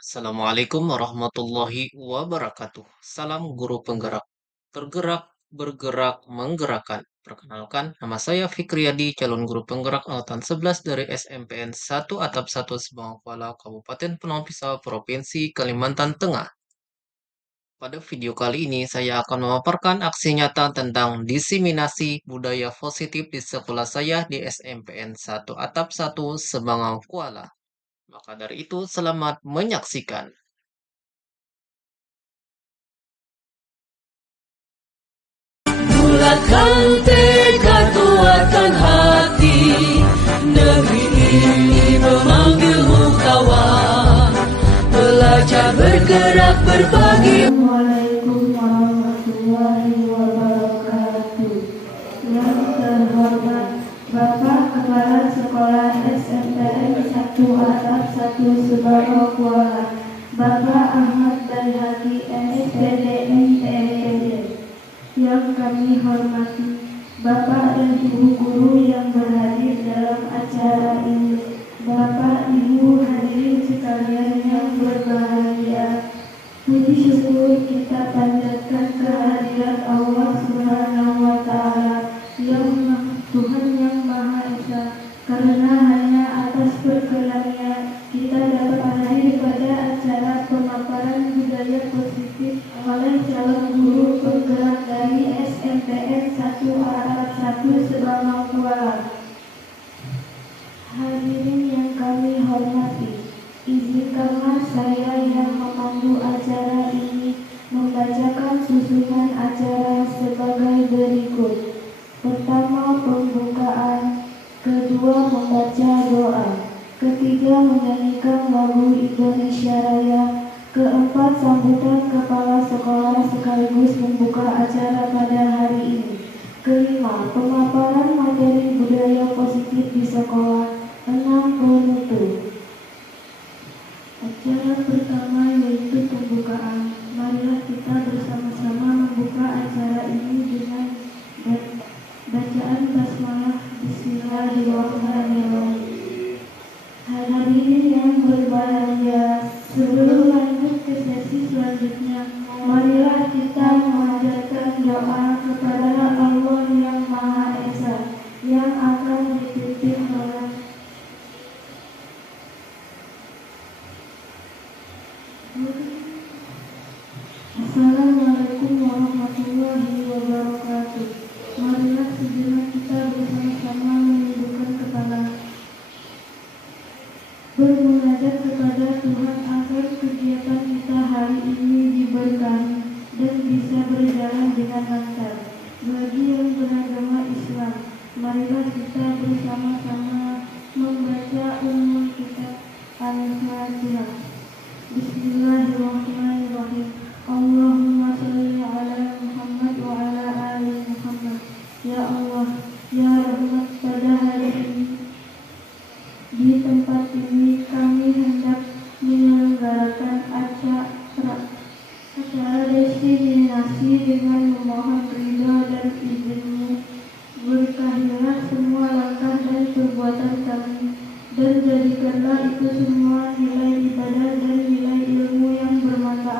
Assalamualaikum warahmatullahi wabarakatuh. Salam guru penggerak. Tergerak, bergerak, menggerakkan. Perkenalkan, nama saya Fikriyadi, calon guru penggerak angkatan 11 dari SMPN 1 Atap 1 Subang Kuala, Kabupaten Pulau Pisau, Provinsi Kalimantan Tengah. Pada video kali ini, saya akan memaparkan aksi nyata tentang diseminasi budaya positif di sekolah saya di SMPN 1 Atap 1 Sebangau Kuala. Maka dari itu, selamat menyaksikan. Bulatkan tekad, kuatkan hati. Negeri ini memanggilmu kawan. Belajar, bergerak, berbagi. Assalamualaikum warahmatullahi wabarakatuh. Yang terhormat Bapak Kepala Sekolah SMPN 1 Atap 1 Subang Kuala, Bapak Ahmad Dayhaki SPD MTPD. Yang kami hormati Bapak dan Ibu guru yang berhadir dalam acara ini, Bapak Ibu hadirin sekalian yang berbahagia. Puji syukur kita panjatkan kehadiran Allah Subhanahu wa Ta'ala yang Tuhan yang Maha Esa, karena hanya atas perkenannya kita dapat hadir pada acara pemaparan budaya positif oleh calon guru penggerak dari SMPN 1 Atap 1 Sebangau Kuala. Hadirin yang kami hormati, izinkanlah saya yang memandu acara ini membacakan susunan acara sebagai berikut. Pertama, pembukaan. Kedua, membaca doa. Ketiga, menyanyikan lagu Indonesia Raya. Keempat, sambutan kepala sekolah sekaligus membuka acara pada hari ini. Kelima, pemaparan materi budaya positif di sekolah. 6, penutup. Acara pertama yaitu pembukaan. Marilah kita bersama-sama membuka acara ini dengan bacaan basmalah. Bismillahirrahmanirrahim. Hadirin yang berbahagia, sebelum lanjut ke sesi selanjutnya, marilah kita memanjatkan doa kepada Allah yang Maha Esa yang akan dipimpin oleh Assalamualaikum warahmatullahi wabarakatuh. Marilah sejenak kita bersama-sama menundukkan kepala, bermunajat kepada Tuhan agar kegiatan kita hari ini diberkahi dan bisa berjalan dengan lancar. Bagi yang beragama Islam, marilah kita bersama-sama membaca umum kitab Al-Fatihah. Bismillahirrahmanirrahim. Allahumma sholli ala Muhammad wa ala ali Muhammad. Ya Allah, ya Rahmat, pada hari ini di tempat ini kami hendak menyelenggarakan acara destinasi dengan memohon ridho dan izin-Mu. Berkahilah semua langkah dan perbuatan kami, dan jadikanlah itu semua nilai ibadah dan nilai ilmu yang bermanfaat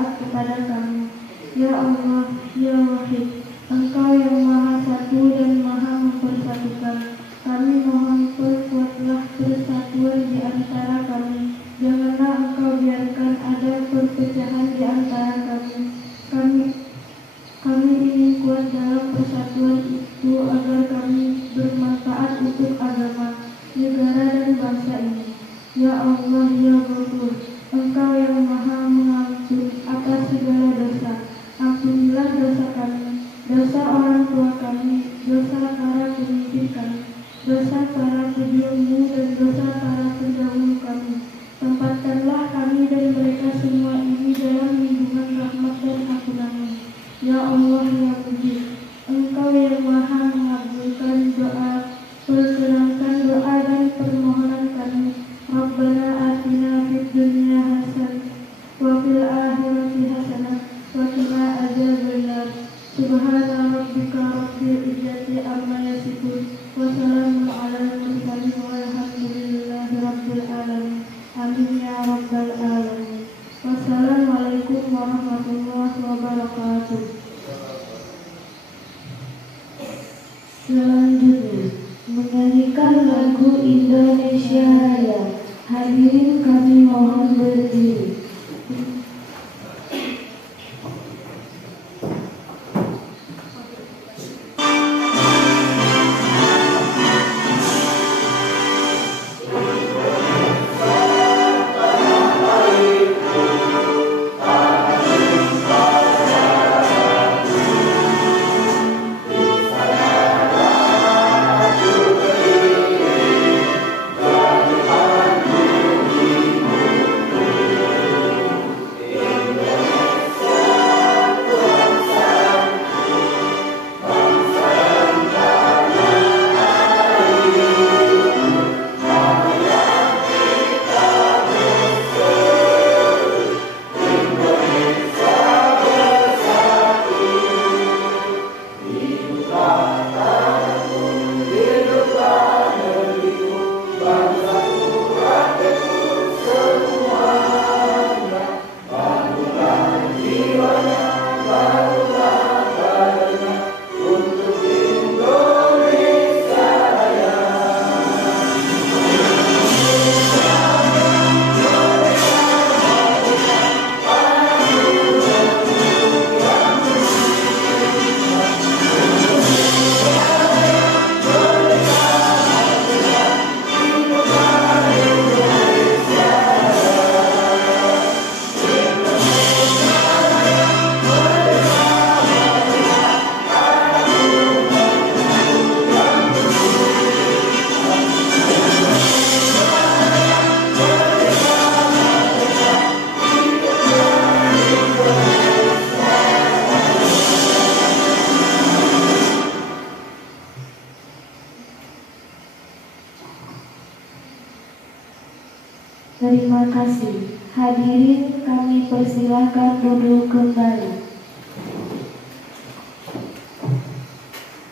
kasih. Hadirin kami persilahkan duduk kembali.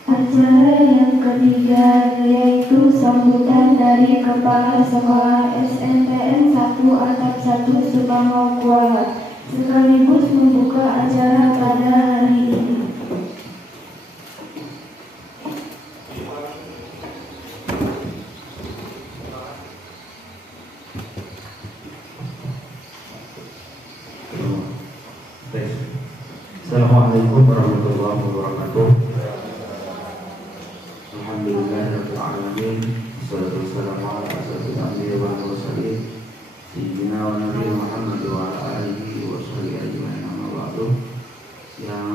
Acara yang ketiga yaitu sambutan dari Kepala Sekolah SNTN 1 Atap 1 Subang Kuala sekaligus membuka acara pada hari ini. Assalamualaikum warahmatullahi wabarakatuh. Alhamdulillahirabbil alamin. Wassalatu wassalamu ala asyrofil anbiya'i wal mursalin sayyidina wa nabiyina Muhammad wa ala alihi wa sahbihi ajmain. Amma ba'du. Yang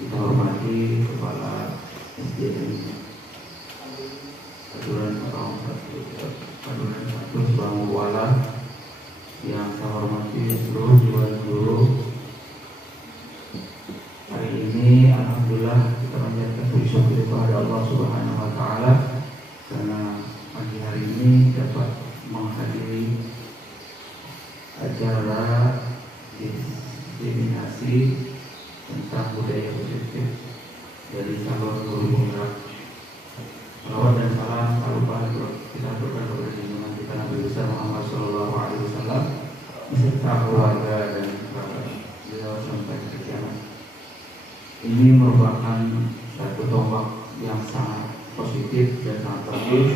kita hormati Kepala SDN Paduran 1 Subang Kuala, yang saya hormati seluruh dewan guru. Hari ini alhamdulillah kita panjatkan puji syukur kepada Allah Subhanahu wa taala karena pagi hari ini dapat menghadiri acara diseminasi tentang budaya positif dari calon guru penggerak. Salawat dan salam tak lupa kita aturkan kepada junjungan kita Nabi besar Muhammad sallallahu alaihi wasallam beserta keluarga dan kerabat beliau sampai ke kiamat. Ini merupakan satu tombak yang sangat positif dan sangat bagus.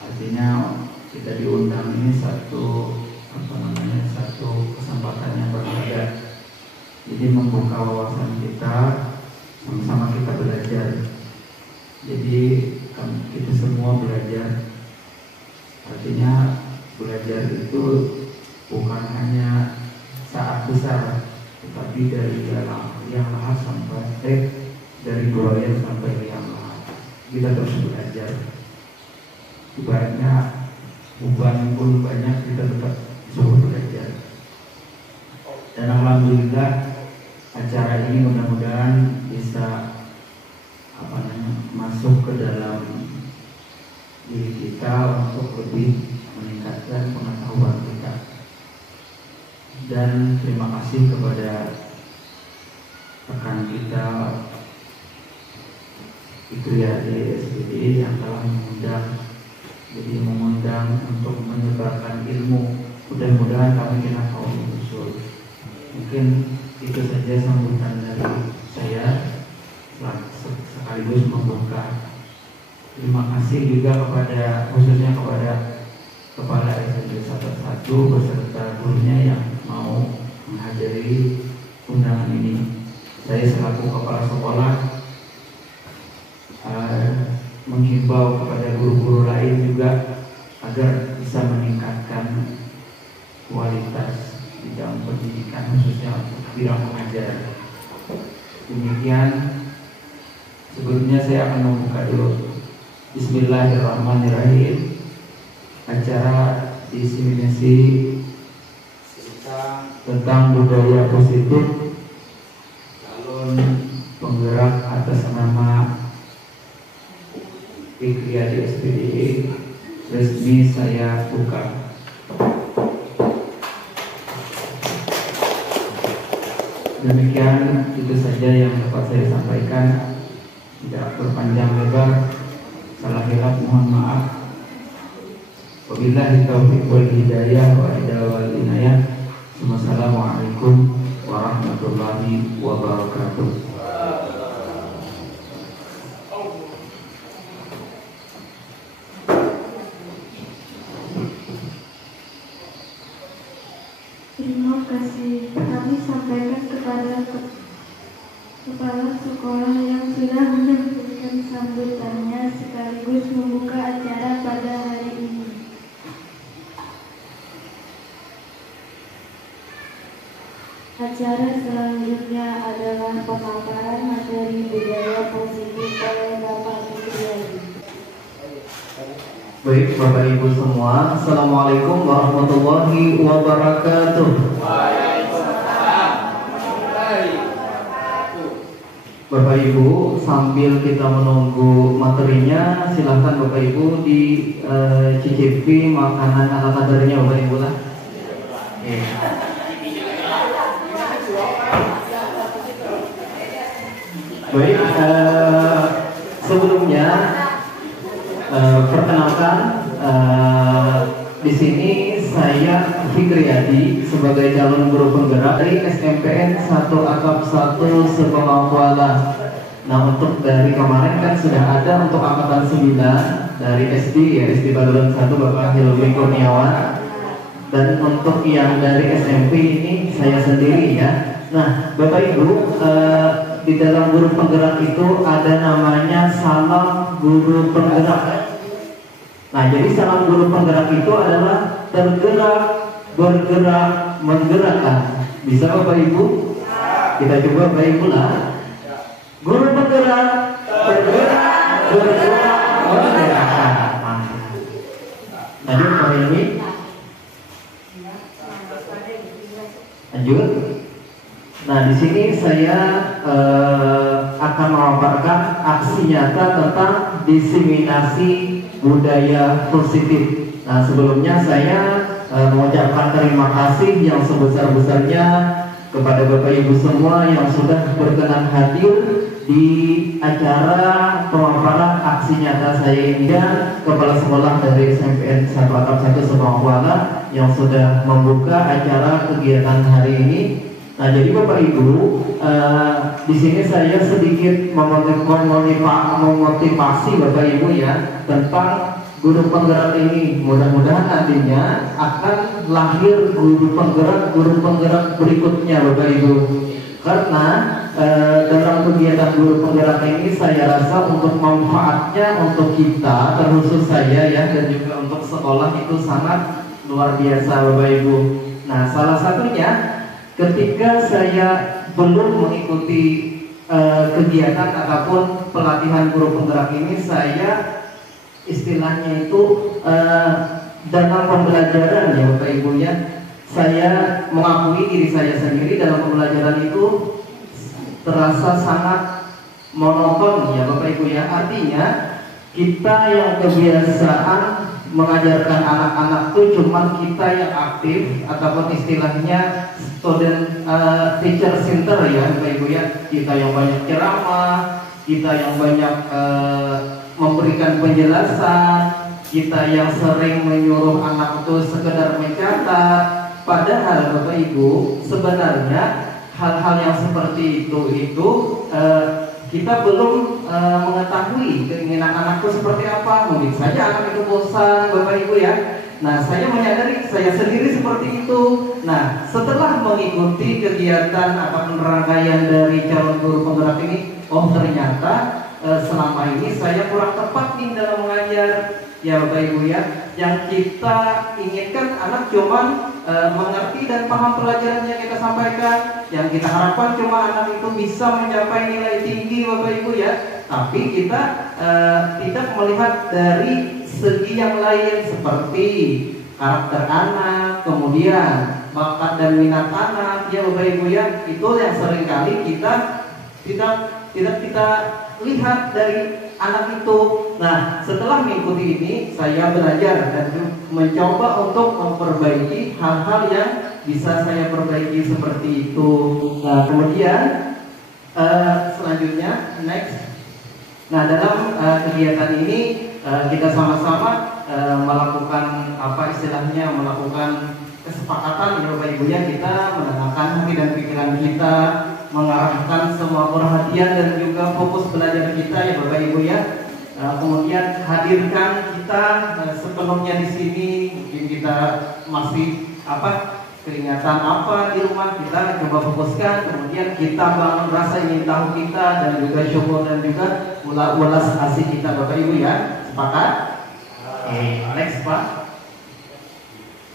Artinya kita diundang ini satu kesempatan yang berbeda. Jadi membuka wawasan kita, sama-sama kita belajar. Jadi kita semua belajar. Artinya belajar itu bukan hanya saat besar, tetapi dari yang lahat sampai dari buaya sampai yang lahat kita terus belajar. Ibaratnya beban pun banyak, kita tetap disuruh belajar. Dan alhamdulillah acara ini mudah-mudahan bisa masuk ke dalam diri kita untuk lebih meningkatkan pengetahuan kita. Dan terima kasih kepada rekan kita Fikriyadi SPD yang telah mengundang untuk menyebarkan ilmu. Mudah-mudahan kami kena kaum usul. Mungkin itu saja sambutan dari saya sekaligus membuka. Terima kasih juga khususnya kepada Kepala SDN 1 beserta gurunya yang mau menghadiri undangan ini. Saya selaku kepala sekolah menghimbau kepada guru-guru lain juga agar bisa meningkatkan kualitas bidang pendidikan khususnya untuk bidang pengajaran. Demikian, sebelumnya saya akan membuka dulu. Bismillahirrahmanirrahim. Acara diseminasi tentang budaya positif calon penggerak atas nama Fikriyadi SPD resmi saya buka. Demikian itu saja yang dapat saya sampaikan, tidak berpanjang lebar. Salah hilaf mohon maaf. Wabillahi taufiq wal hidayah wa hidayah wal inayah. Wassalamualaikum warahmatullahi wabarakatuh. Terima kasih. Kami sampaikan kepada Kepala Sekolah yang sudah menyampaikan sambutannya sekaligus membuka acara pada hari ini. Acara selanjutnya adalah pemaparan materi budaya positif oleh Bapak Fikriyadi. Baik Bapak Ibu semua, Assalamualaikum warahmatullahi wabarakatuh. Bapak Ibu, sambil kita menunggu materinya, silahkan Bapak Ibu dicicipi makanan ala kadarnya Bapak Ibu lah. Oke. Baik, sebelumnya perkenalkan, di sini saya Fikriyadi sebagai calon guru penggerak dari SMPN 1 Akap 1 Sebang Kuala. Nah, untuk dari kemarin kan sudah ada untuk angkatan 9 dari SD ya, SD Baluran 1 Bapak Hilmi Kurniawan. Dan untuk yang dari SMP ini saya sendiri ya. Nah, Bapak Ibu, di dalam guru penggerak itu ada namanya salam guru penggerak. Nah, jadi salam guru penggerak itu adalah tergerak, bergerak, menggerakkan. Bisa Bapak Ibu? Kita coba Bapak Ibu lah. Guru penggerak, bergerak, bergerak, menggerakkan. Lanjut Pak Ilmi. Lanjut. Nah, di sini saya akan memaparkan aksi nyata tentang diseminasi budaya positif. Nah, sebelumnya saya mengucapkan terima kasih yang sebesar-besarnya kepada Bapak Ibu semua yang sudah berkenan hadir di acara pemaparan aksi nyata saya ini, dan Kepala Sekolah dari SMPN 1 Akap 1 Sebang Kuala yang sudah membuka acara kegiatan hari ini. Nah, jadi Bapak Ibu, di sini saya sedikit memotivasi Bapak Ibu ya tentang guru penggerak ini. Mudah-mudahan nantinya akan lahir guru penggerak berikutnya Bapak Ibu. Karena dalam kegiatan guru penggerak ini saya rasa untuk manfaatnya untuk kita, terkhusus saya ya, dan juga untuk sekolah itu sangat luar biasa Bapak Ibu. Nah, salah satunya ketika saya belum mengikuti kegiatan ataupun pelatihan guru penggerak ini, saya istilahnya itu dalam pembelajaran ya Bapak Ibu ya, saya mengakui diri saya sendiri dalam pembelajaran itu terasa sangat monoton ya Bapak Ibu ya. Artinya kita yang kebiasaan mengajarkan anak-anak itu cuma kita yang aktif ataupun istilahnya student teacher center ya Bapak Ibu ya. Kita yang banyak ceramah, kita yang banyak memberikan penjelasan, kita yang sering menyuruh anak itu sekedar mencatat. Padahal Bapak Ibu, sebenarnya hal-hal yang seperti itu kita belum mengetahui keinginan anakku seperti apa. Mungkin saja anak itu bosan Bapak Ibu ya. Nah, saya menyadari saya sendiri seperti itu. Nah, setelah mengikuti kegiatan rangkaian dari calon guru penggerak ini, oh ternyata selama ini saya kurang tepat nih dalam mengajar ya Bapak Ibu ya. Yang kita inginkan anak cuma mengerti dan paham pelajaran yang kita sampaikan. Yang kita harapkan cuma anak itu bisa mencapai nilai tinggi Bapak Ibu ya. Tapi kita tidak melihat dari segi yang lain seperti karakter anak, kemudian bakat dan minat anak ya Bapak Ibu ya. Itu yang seringkali kita tidak kita lihat dari anak itu. Nah, setelah mengikuti ini, saya belajar dan mencoba untuk memperbaiki hal-hal yang bisa saya perbaiki seperti itu. Nah, kemudian selanjutnya next. Nah, dalam kegiatan ini kita sama-sama melakukan melakukan kesepakatan ya Bapak Ibu ya. Kita menenangkan hati dan pikiran kita, mengarahkan semua perhatian dan juga fokus belajar kita ya Bapak Ibu ya. Kemudian hadirkan kita sepenuhnya di sini. Mungkin kita masih keingatan apa di rumah, kita coba fokuskan. Kemudian kita bangun rasa ingin tahu kita dan juga syukur dan juga ulas asih kita Bapak Ibu ya. Sepakat? Next Pak.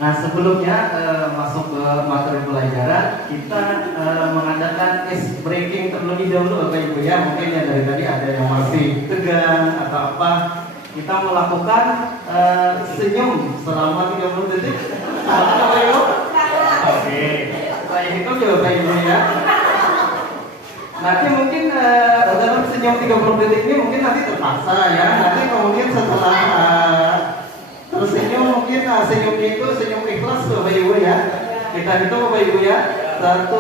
Nah, sebelumnya masuk ke materi pelajaran, kita mengadakan ice breaking terlebih dahulu Bapak Ibu ya. Mungkin ya dari tadi ada yang masih tegang atau apa. Kita melakukan senyum selama 30 detik. Bapak Ibu? Oke. Saya hitung ya Bapak Ibu ya. Nanti mungkin Bapak tersenyum 30 detik ini mungkin nanti terpaksa ya. Nanti kemudian setelah tersenyum mungkin senyumnya itu senyum ikhlas Bapak Ibu ya. Kita hitung Bapak Ibu ya. 1,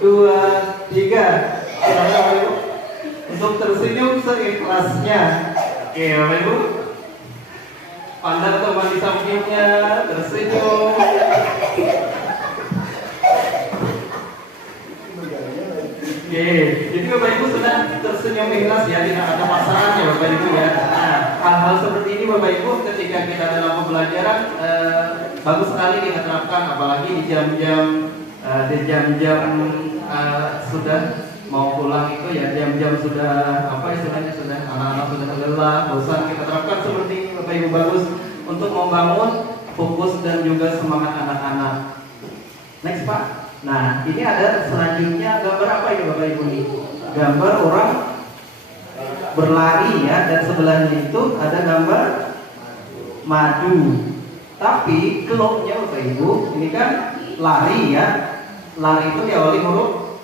2, 3. Bapak Ibu. Untuk tersenyum seikhlasnya. Oke Bapak Ibu. Pandang teman di sampingnya, tersenyum. Oke, jadi Bapak Ibu sudah tersenyum ikhlas ya, tidak ada pasangan ya Bapak Ibu ya. Nah, hal-hal seperti ini Bapak Ibu ketika kita dalam pembelajaran bagus sekali kita terapkan, apalagi di jam-jam sudah mau pulang itu ya, jam-jam sudah apa istilahnya, sudah anak-anak sudah lelah, bosan, kita terapkan seperti ini Bapak Ibu, bagus untuk membangun fokus dan juga semangat anak-anak. Next Pak. Nah, ini ada selanjutnya gambar apa ini Bapak Ibu nih? Gambar orang berlari ya, dan sebelahnya itu ada gambar madu. Tapi kelopnya Bapak Ibu, ini kan lari ya. Lari itu diawali huruf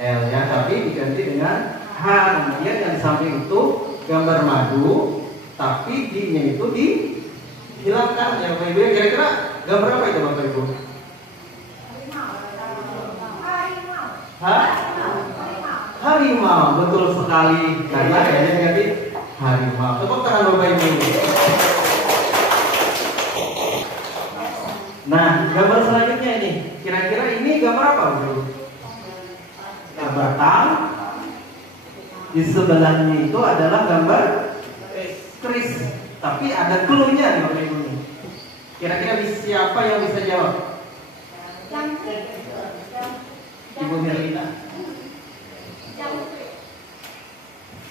L ya, tapi diganti dengan H. Kemudian yang di samping itu gambar madu, tapi D-nya itu dihilangkan ya Bapak Ibu. Kira-kira gambar apa itu Bapak Ibu? Harimau, betul sekali. Karena kayaknya ganti harimau. Tepuk tangan Bapak Ibu. Nah, gambar selanjutnya ini, kira-kira ini gambar apa Bapak? Gambar tang. Di sebelahnya itu adalah gambar kris, tapi ada clue-nya nih Bapak Ibu. Kira-kira siapa yang bisa jawab? Ibu Merlina.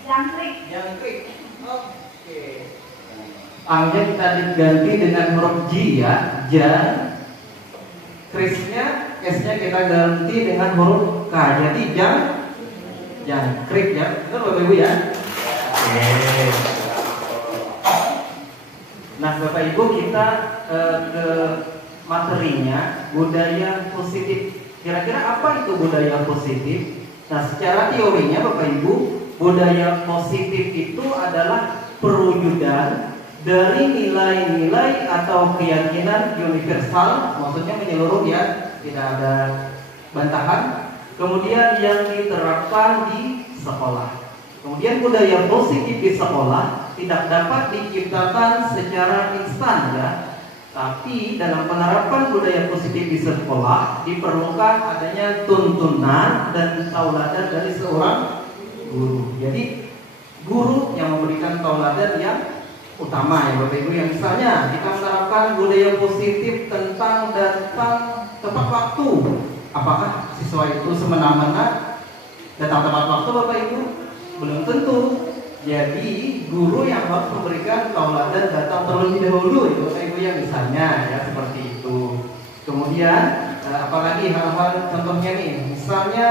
Jangkrik. Oke. Angnya kita diganti dengan huruf J ya. Krisnya, S-nya kita ganti dengan huruf K. Jadi jangkrik ya. Betul Bapak Ibu ya. Oke. Nah Bapak Ibu kita ke materinya, budaya positif. Kira-kira apa itu budaya positif? Nah, secara teorinya Bapak Ibu, budaya positif itu adalah perwujudan dari nilai-nilai atau keyakinan universal, maksudnya menyeluruh ya, tidak ada bantahan. Kemudian yang diterapkan di sekolah. Kemudian budaya positif di sekolah tidak dapat diciptakan secara instan ya. Tapi dalam penerapan budaya positif di sekolah diperlukan adanya tuntunan dan tauladan dari seorang guru. Jadi guru yang memberikan tauladan yang utama ya Bapak Ibu. Yang misalnya kita menerapkan budaya positif tentang datang tepat waktu. Apakah siswa itu semena-mena datang tepat waktu Bapak Ibu? Belum tentu. Jadi guru yang harus memberikan tauladan datang terlebih dahulu itu Bapak Ibu yang misalnya ya seperti itu. Kemudian apalagi hal-hal contohnya nih, misalnya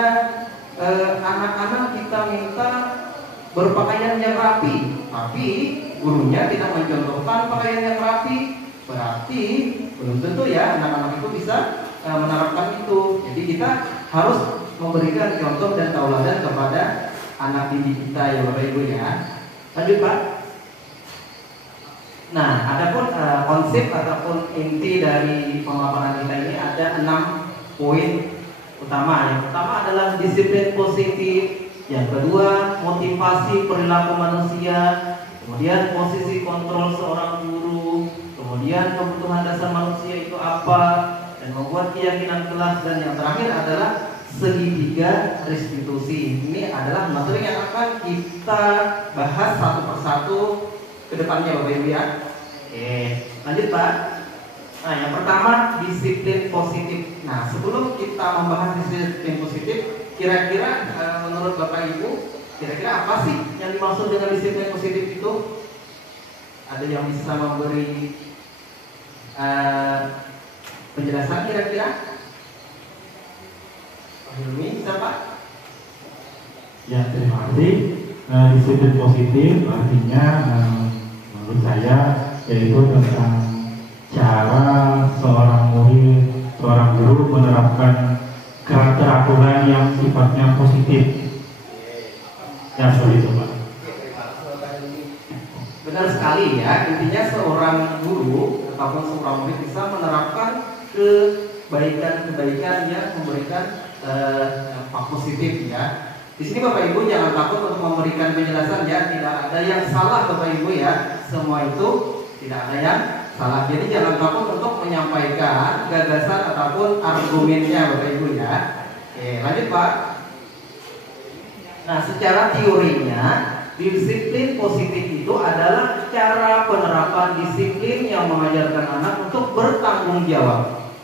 anak-anak kita minta berpakaian yang rapi, tapi gurunya tidak mencontohkan pakaian yang rapi, berarti belum tentu ya anak-anak itu bisa menerapkan itu. Jadi kita harus memberikan contoh dan tauladan kepada anak didik kita ya Bapak Ibu ya. Lanjut Pak. Nah, adapun konsep ataupun inti dari pemaparan kita ini ada 6 poin utama. Yang pertama adalah disiplin positif. Yang kedua, motivasi perilaku manusia. Kemudian posisi kontrol seorang guru. Kemudian kebutuhan dasar manusia itu apa, dan membuat keyakinan kelas. Dan yang terakhir adalah segitiga restitusi. Ini adalah materi yang akan kita bahas satu persatu ke depannya Bapak Ibu ya. Oke, lanjut Pak. Nah, yang pertama disiplin positif. Nah, sebelum kita membahas disiplin positif, kira-kira menurut Bapak Ibu, kira-kira apa sih yang dimaksud dengan disiplin positif itu? Ada yang bisa memberi penjelasan kira-kira? Hilmi, siapa? Ya, terima kasih. Disiplin positif artinya menurut saya yaitu tentang cara seorang murid, seorang guru menerapkan karakter aturan yang sifatnya positif. Ya, sekali ya, intinya seorang guru ataupun seorang murid bisa menerapkan kebaikan-kebaikan yang memberikan positif ya. Di sini Bapak Ibu jangan takut untuk memberikan penjelasan ya, tidak ada yang salah Bapak Ibu ya, semua itu tidak ada yang salah. Jadi jangan takut untuk menyampaikan gagasan ataupun argumennya Bapak Ibu ya. Oke, lanjut Pak. Nah, secara teorinya disiplin positif itu adalah cara penerapan disiplin yang mengajarkan anak untuk bertanggung jawab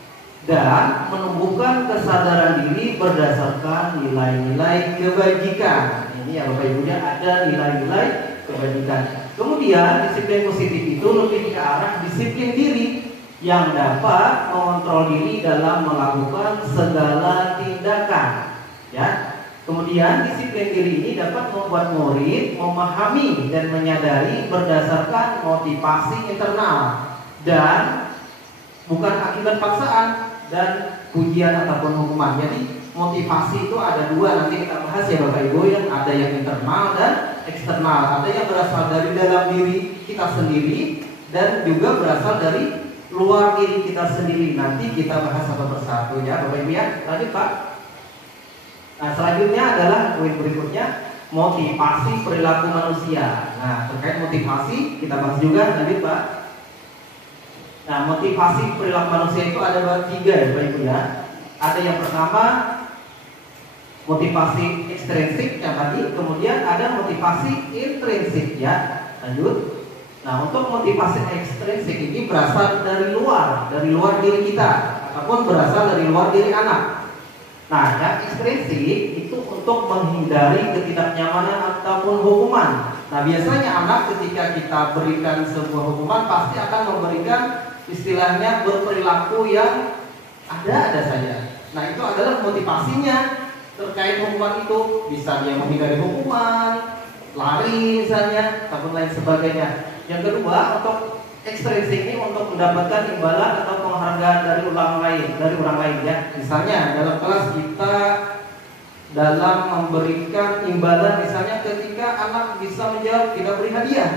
dan menumbuhkan kesadaran diri berdasarkan nilai-nilai kebajikan. Ini ya Bapak Ibu ya, ada nilai-nilai kebajikan. Kemudian disiplin positif itu lebih ke arah disiplin diri yang dapat mengontrol diri dalam melakukan segala tindakan. Ya. Kemudian disiplin diri ini dapat membuat murid memahami dan menyadari berdasarkan motivasi internal dan bukan akibat paksaan dan pujian ataupun hukuman. Jadi motivasi itu ada dua, nanti kita bahas ya Bapak Ibu, yang ada yang internal dan eksternal. Ada yang berasal dari dalam diri kita sendiri dan juga berasal dari luar diri kita sendiri. Nanti kita bahas satu persatu ya Bapak Ibu ya. Lanjut Pak. Nah, selanjutnya adalah poin berikutnya, motivasi perilaku manusia. Nah, terkait motivasi kita bahas juga. Lanjut Pak. Nah, motivasi perilaku manusia itu ada tiga ya Bapak Ibu ya. Ada yang pertama motivasi ekstrinsik yang tadi, kemudian ada motivasi intrinsik ya. Lanjut. Nah, untuk motivasi ekstrinsik ini berasal dari luar diri kita ataupun berasal dari luar diri anak. Nah, yang ekstrinsik itu untuk menghindari ketidaknyamanan ataupun hukuman. Nah, biasanya anak ketika kita berikan sebuah hukuman pasti akan memberikan istilahnya berperilaku yang ada saja. Nah, itu adalah motivasinya terkait hukuman itu. Bisa dia menghindari hukuman, lari misalnya, ataupun lain sebagainya. Yang kedua, untuk ekstrinsik ini untuk mendapatkan imbalan atau penghargaan dari orang lain ya. Misalnya dalam kelas kita dalam memberikan imbalan, misalnya ketika anak bisa menjawab kita beri hadiah.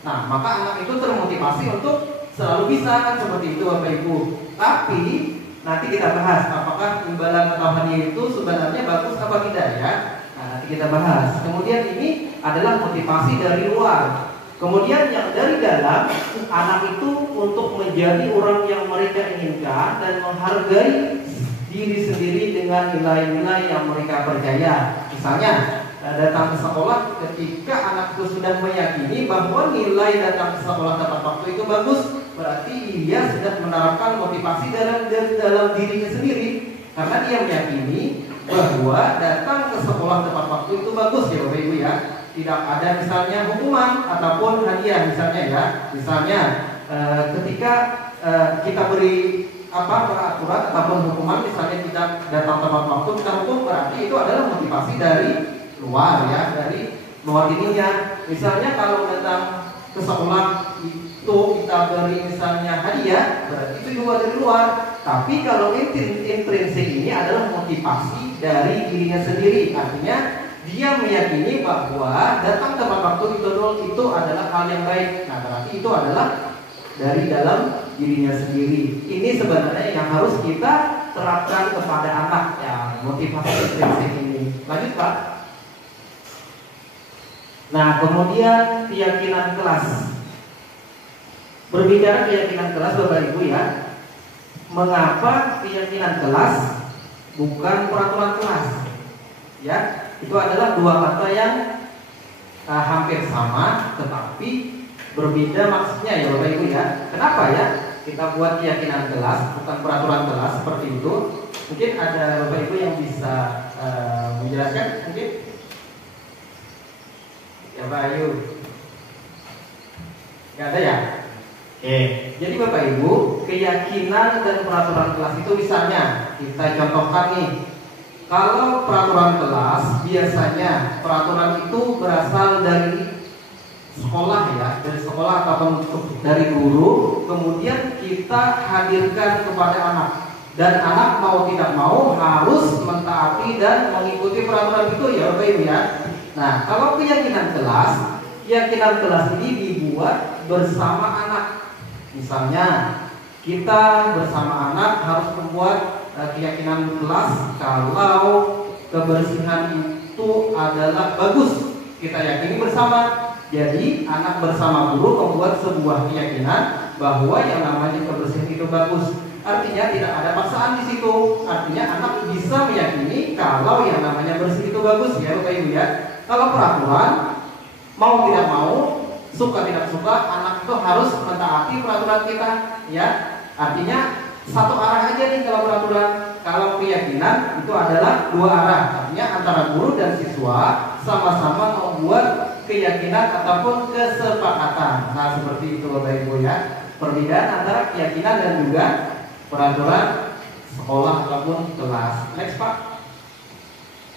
Nah, maka anak itu termotivasi untuk selalu bisa, kan seperti itu Bapak Ibu. Tapi nanti kita bahas apakah imbalan atau hadiah itu sebenarnya bagus apa tidak ya. Nah, nanti kita bahas. Kemudian ini adalah motivasi dari luar. Kemudian yang dari dalam, anak itu untuk menjadi orang yang mereka inginkan dan menghargai diri sendiri dengan nilai-nilai yang mereka percaya. Misalnya datang ke sekolah, ketika anak itu sudah meyakini bahwa nilai datang ke sekolah tepat waktu itu bagus, berarti dia sudah menerapkan motivasi dalam dirinya sendiri, karena dia meyakini bahwa datang ke sekolah tepat waktu itu bagus ya Bapak Ibu ya. Tidak ada misalnya hukuman ataupun hadiah misalnya ya. Misalnya ketika kita beri peraturan ataupun hukuman, misalnya tidak datang tepat waktu kita hukum, berarti itu adalah motivasi dari luar ya, dari luar dirinya. Misalnya kalau datang ke sekolah itu kita beri misalnya hadiah, berarti itu juga dari luar. Tapi kalau intrinsik ini adalah motivasi dari dirinya sendiri, artinya dia meyakini bahwa datang tepat waktu itu adalah hal yang baik. Nah, berarti itu adalah dari dalam dirinya sendiri. Ini sebenarnya yang harus kita terapkan kepada anak ya, motivasi intrinsik ini. Lanjut Pak. Nah, kemudian keyakinan kelas. Berbicara keyakinan kelas Bapak Ibu ya, mengapa keyakinan kelas bukan peraturan kelas? Ya, itu adalah dua kata yang hampir sama tetapi berbeda maksudnya ya Bapak Ibu ya. Kenapa ya kita buat keyakinan kelas bukan peraturan kelas seperti itu? Mungkin ada Bapak Ibu yang bisa menjelaskan mungkin? Ya Pak Ayu. Gak ada ya? Oke. Jadi Bapak Ibu, keyakinan dan peraturan kelas itu misalnya kita contohkan nih. Kalau peraturan kelas, biasanya peraturan itu berasal dari sekolah ya, dari sekolah ataupun dari guru, kemudian kita hadirkan kepada anak, dan anak mau tidak mau harus mentaati dan mengikuti peraturan itu ya Bapak Ibu ya. Nah, kalau keyakinan kelas ini dibuat dibuat bersama anak. Misalnya kita bersama anak harus membuat keyakinan kelas kalau kebersihan itu adalah bagus. Kita yakini bersama. Jadi anak bersama guru membuat sebuah keyakinan bahwa yang namanya kebersihan itu bagus. Artinya tidak ada paksaan di situ. Artinya anak bisa meyakini kalau yang namanya bersih itu bagus, ya Bapak Ibu ya. Kalau peraturan mau tidak mau, suka tidak suka, anak itu harus mentaati peraturan kita, ya. Artinya satu arah aja nih kalau peraturan. Kalau keyakinan itu adalah dua arah. Artinya antara guru dan siswa sama-sama membuat keyakinan ataupun kesepakatan. Nah, seperti itu Bapak Ibu ya. Perbedaan antara keyakinan dan juga peraturan sekolah ataupun kelas. Next Pak.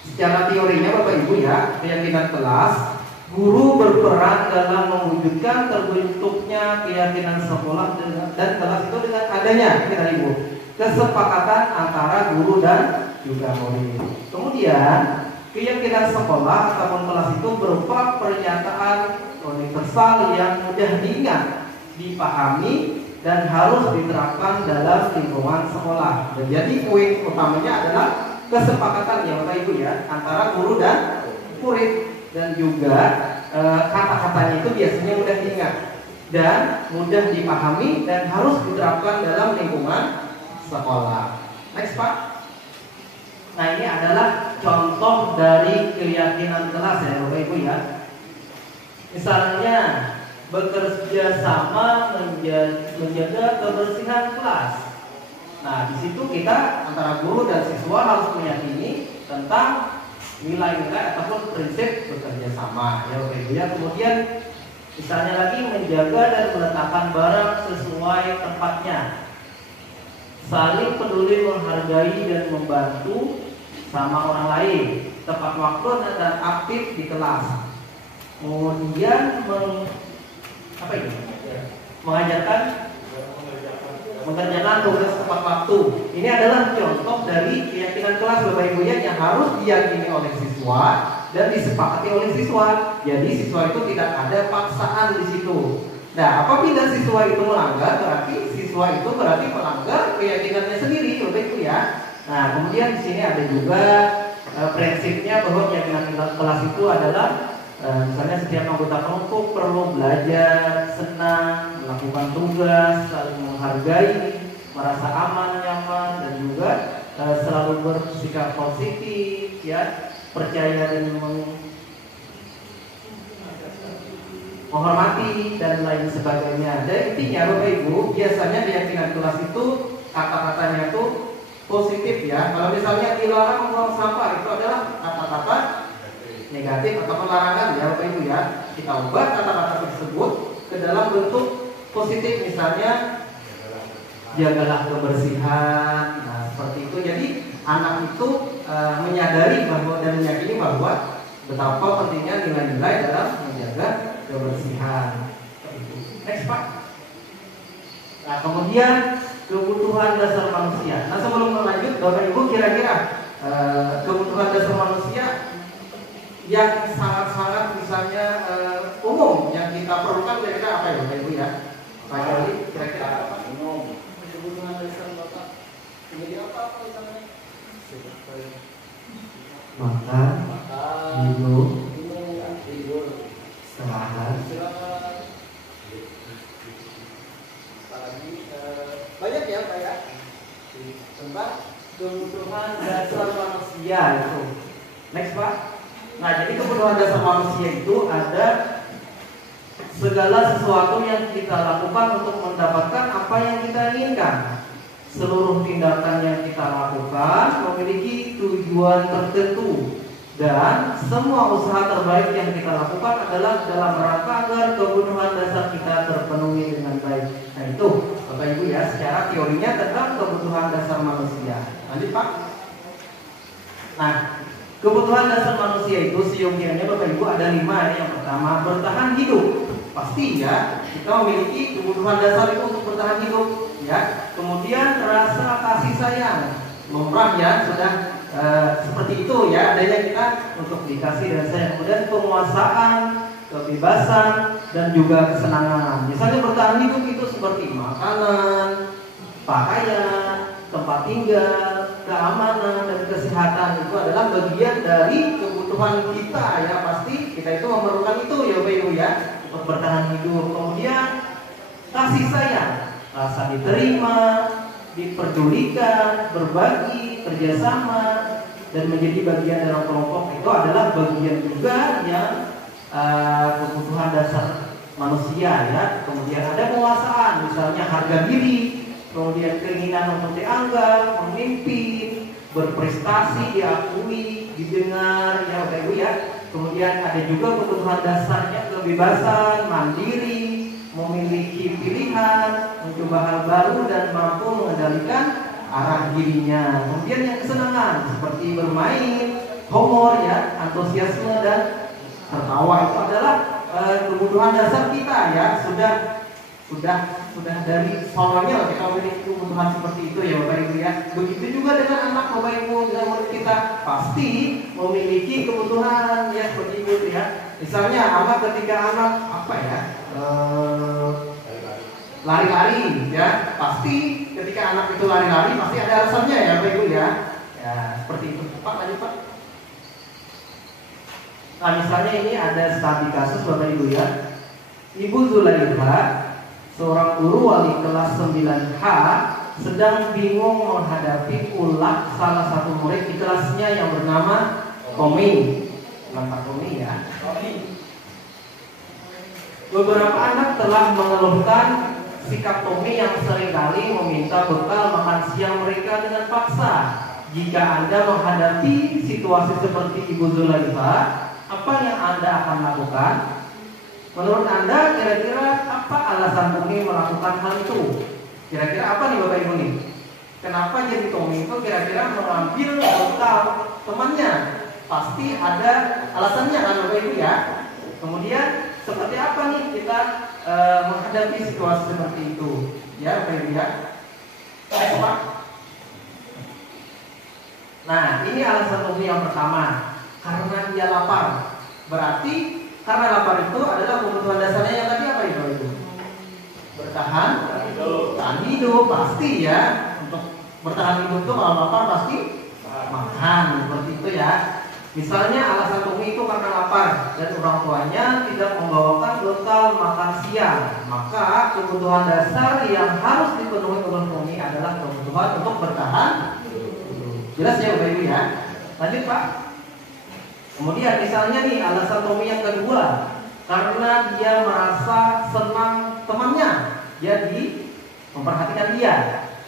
Secara teorinya Bapak Ibu ya, keyakinan kelas, guru berperan dalam mewujudkan terbentuknya keyakinan sekolah dan kelas itu dengan adanya kita Ibu kesepakatan antara guru dan juga murid. Kemudian keyakinan sekolah ataupun kelas itu berupa pernyataan universal yang mudah diingat, dipahami dan harus diterapkan dalam lingkungan sekolah. Jadi poin utamanya adalah kesepakatan ya Bapak Ibu ya antara guru dan murid, dan juga kata-katanya itu biasanya mudah diingat dan mudah dipahami dan harus diterapkan dalam lingkungan sekolah. Next Pak. Nah, ini adalah contoh dari keyakinan kelas ya Bapak Ibu ya. Misalnya bekerja sama menjaga kebersihan kelas. Nah, di situ kita antara guru dan siswa harus meyakini tentang nilai-nilai ataupun prinsip bekerja sama. Ya, oke ya. Kemudian misalnya lagi menjaga dan meletakkan barang sesuai tempatnya. Saling peduli, menghargai dan membantu sama orang lain. Tepat waktu dan aktif di kelas. Kemudian mengerjakan tugas tepat waktu. Ini adalah contoh dari keyakinan kelas Bapak Ibu yang harus diyakini oleh siswa dan disepakati oleh siswa. Jadi siswa itu tidak ada paksaan di situ. Nah, apabila siswa itu melanggar, berarti melanggar keyakinannya sendiri Bapak Ibu ya. Nah, kemudian di sini ada juga prinsipnya bahwa keyakinan kelas itu adalah misalnya setiap anggota kelompok perlu belajar, senang, melakukan tugas, saling menghargai, merasa aman, nyaman, dan juga selalu bersikap positif, ya, percaya dan menghormati dan lain sebagainya. Dan intinya Bapak Ibu, biasanya keyakinan kelas itu kata-katanya itu positif ya. Kalau misalnya dilarang membuang sampah, itu adalah kata-kata negatif atau larangan ya Bapak Ibu ya. Kita ubah kata-kata tersebut ke dalam bentuk positif, misalnya jagalah kebersihan. Nah, seperti itu. Jadi anak itu menyadari bahwa dan meyakini bahwa betapa pentingnya nilai-nilai dalam menjaga kebersihan. Next Pak. Nah, kemudian kebutuhan dasar manusia. Nah, sebelum lanjut Bapak Ibu, kira-kira kebutuhan dasar manusia yang sangat-sangat misalnya umum yang kita perlukan kira-kira apa ya Bapak Ibu ya? Pak Jali, kira-kira apa? Umum. Kebutuhan dasar Bapak menjadi apa misalnya? Makan, minum, istirahat. Banyak ya Pak ya? Tentang kebutuhan dasar manusia itu. Next Pak. Nah, jadi kebutuhan dasar manusia itu ada segala sesuatu yang kita lakukan untuk mendapatkan apa yang kita inginkan. Seluruh tindakan yang kita lakukan memiliki tujuan tertentu, dan semua usaha terbaik yang kita lakukan adalah dalam rangka agar kebutuhan dasar kita terpenuhi dengan baik. Nah, itu Bapak Ibu ya, secara teorinya tentang kebutuhan dasar manusia. Lanjut Pak. Nah, kebutuhan dasar manusia itu seyogianya Bapak Ibu ada 5 ya. Yang pertama, bertahan hidup. Pasti ya, kita memiliki kebutuhan dasar itu untuk bertahan hidup ya. Kemudian rasa kasih sayang, lumrah ya, sudah seperti itu ya, adanya kita untuk dikasih dan sayang. Kemudian penguasaan, kebebasan, dan juga kesenangan. Misalnya bertahan hidup itu seperti makanan, pakaian, tempat tinggal, keamanan, dan kesehatan. Itu adalah bagian dari kebutuhan kita ya. Pasti kita itu memerlukan itu ya Bapak Ibu ya, untuk bertahan hidup. Kemudian kasih sayang, rasa diterima, diperdulikan, berbagi, kerjasama, dan menjadi bagian dalam kelompok itu adalah bagian juga yang kebutuhan dasar manusia ya. Kemudian ada penguasaan, misalnya harga diri, kemudian keinginan untuk dianggap, memimpin, berprestasi, diakui, didengar ya Bapak Ibu ya. Kemudian ada juga kebutuhan dasarnya kebebasan, mandiri, memiliki pilihan, mencoba hal baru, dan mampu mengendalikan arah dirinya. Kemudian yang kesenangan seperti bermain, humor ya, antusiasme, dan tertawa. Itu adalah kebutuhan dasar kita ya. Sudah dari soalnya kita memiliki kebutuhan seperti itu ya Bapak Ibu ya. Begitu juga dengan anak Bapak Ibu, dengan murid kita pasti memiliki kebutuhan ya seperti itu ya. Misalnya anak ketika anak apa ya, lari-lari ya, pasti ketika anak itu lari-lari pasti ada alasannya ya Bapak Ibu ya. Ya seperti itu. Pak lanjut Pak. Nah misalnya ini ada studi kasus Bapak Ibu ya. Ibu Zulaikha, seorang guru wali kelas 9H, sedang bingung menghadapi ulah salah satu murid di kelasnya yang bernama Tommy. Nama Tommy ya. Beberapa anak telah mengeluhkan sikap Tommy yang seringkali meminta bekal makan siang mereka dengan paksa. Jika Anda menghadapi situasi seperti Ibu Zulaikha, apa yang Anda akan lakukan? Menurut Anda kira-kira apa alasan Tommy melakukan hal itu? Kira-kira apa nih Bapak Ibu nih? Kenapa jadi Tommy itu kira-kira mengambil bekal temannya? Pasti ada alasannya kan Bapak Ibu ya. Kemudian seperti apa nih kita menghadapi situasi seperti itu? Ya Bapak Ibu ya. Pak. Nah ini alasan Tommy yang pertama, karena dia lapar. Berarti karena lapar itu adalah kebutuhan dasarnya yang tadi apa itu? Bertahan hidup pasti ya. Untuk bertahan hidup itu kalau lapar pasti makan seperti itu ya. Misalnya alasan Tommy itu karena lapar dan orang tuanya tidak membawakan bekal makan siang, maka kebutuhan dasar yang harus dipenuhi oleh Tommy adalah kebutuhan untuk bertahan hidup. Jelas ya Bapak Ibu ya. Lanjut Pak. Kemudian misalnya nih alasan Tommy yang kedua, karena dia merasa senang temannya, jadi memperhatikan dia.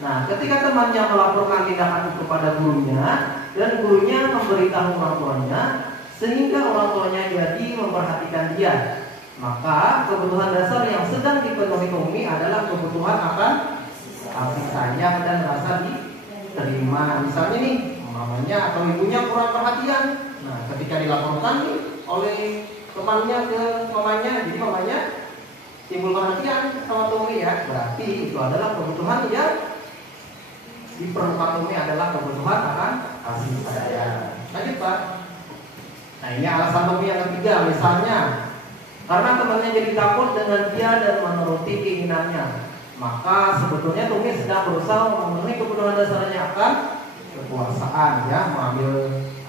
Nah, ketika temannya melaporkan tindakan itu kepada gurunya dan gurunya memberitahu orang tuanya, sehingga orang tuanya jadi memperhatikan dia, maka kebutuhan dasar yang sedang dipenuhi Tommy adalah kebutuhan akan kasih sayang dan rasa diterima. Misalnya nih, mamanya atau ibunya kurang perhatian. Nah, ketika dilaporkan nih oleh temannya ke mamanya, jadi mamanya timbul perhatian sama Tommy ya. Berarti itu adalah kebutuhan yang diperlukan Tommy adalah kebutuhan akan kasih sayang. Lanjut Pak. Nah ini alasan Tommy yang ketiga, misalnya karena temannya jadi takut dengan dia dan menuruti keinginannya, maka sebetulnya Tommy sedang berusaha memenuhi kebutuhan dasarnya akan kekuasaan ya, mengambil